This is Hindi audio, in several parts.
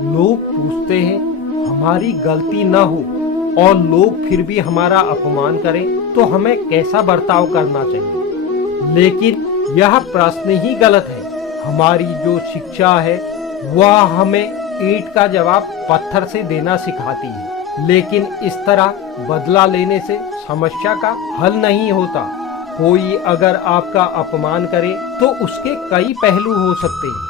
लोग पूछते हैं हमारी गलती न हो और लोग फिर भी हमारा अपमान करें तो हमें कैसा बर्ताव करना चाहिए। लेकिन यह प्रश्न ही गलत है। हमारी जो शिक्षा है वह हमें ईंट का जवाब पत्थर से देना सिखाती है, लेकिन इस तरह बदला लेने से समस्या का हल नहीं होता। कोई अगर आपका अपमान करे तो उसके कई पहलू हो सकते हैं।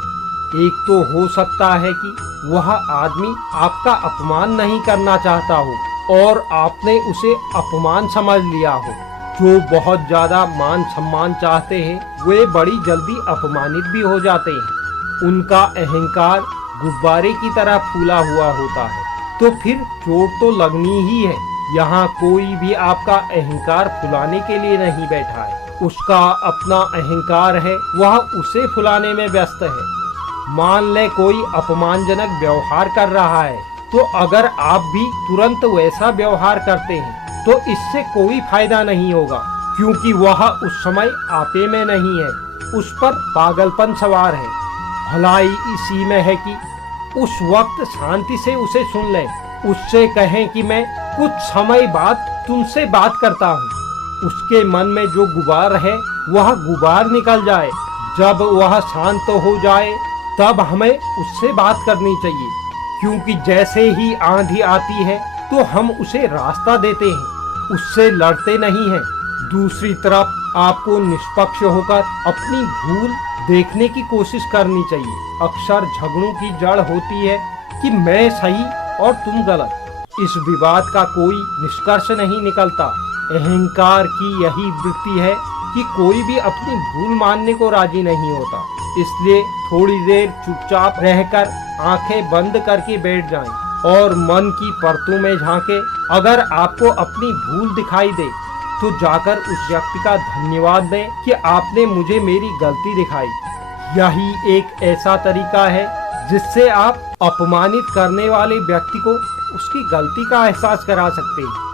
एक तो हो सकता है कि वह आदमी आपका अपमान नहीं करना चाहता हो और आपने उसे अपमान समझ लिया हो। जो बहुत ज्यादा मान सम्मान चाहते हैं वे बड़ी जल्दी अपमानित भी हो जाते हैं। उनका अहंकार गुब्बारे की तरह फूला हुआ होता है, तो फिर चोट तो लगनी ही है। यहाँ कोई भी आपका अहंकार फुलाने के लिए नहीं बैठा है। उसका अपना अहंकार है, वह उसे फुलाने में व्यस्त है। मान ले कोई अपमानजनक व्यवहार कर रहा है, तो अगर आप भी तुरंत वैसा व्यवहार करते हैं तो इससे कोई फायदा नहीं होगा, क्योंकि वह उस समय आपे में नहीं है, उस पर पागलपन सवार है। भलाई इसी में है कि उस वक्त शांति से उसे सुन लें, उससे कहें कि मैं कुछ समय बाद तुमसे बात करता हूँ। उसके मन में जो गुबार है वह गुबार निकल जाए। जब वह शांत हो जाए तब हमें उससे बात करनी चाहिए, क्योंकि जैसे ही आंधी आती है तो हम उसे रास्ता देते हैं, उससे लड़ते नहीं हैं। दूसरी तरफ आपको निष्पक्ष होकर अपनी भूल देखने की कोशिश करनी चाहिए। अक्सर झगड़ों की जड़ होती है कि मैं सही और तुम गलत। इस विवाद का कोई निष्कर्ष नहीं निकलता। अहंकार की यही वृत्ति है कि कोई भी अपनी भूल मानने को राजी नहीं होता। इसलिए थोड़ी देर चुपचाप रहकर आंखें बंद करके बैठ जाएं और मन की परतों में झांके। अगर आपको अपनी भूल दिखाई दे तो जाकर उस व्यक्ति का धन्यवाद दें कि आपने मुझे मेरी गलती दिखाई। यही एक ऐसा तरीका है जिससे आप अपमानित करने वाले व्यक्ति को उसकी गलती का एहसास करा सकते हैं।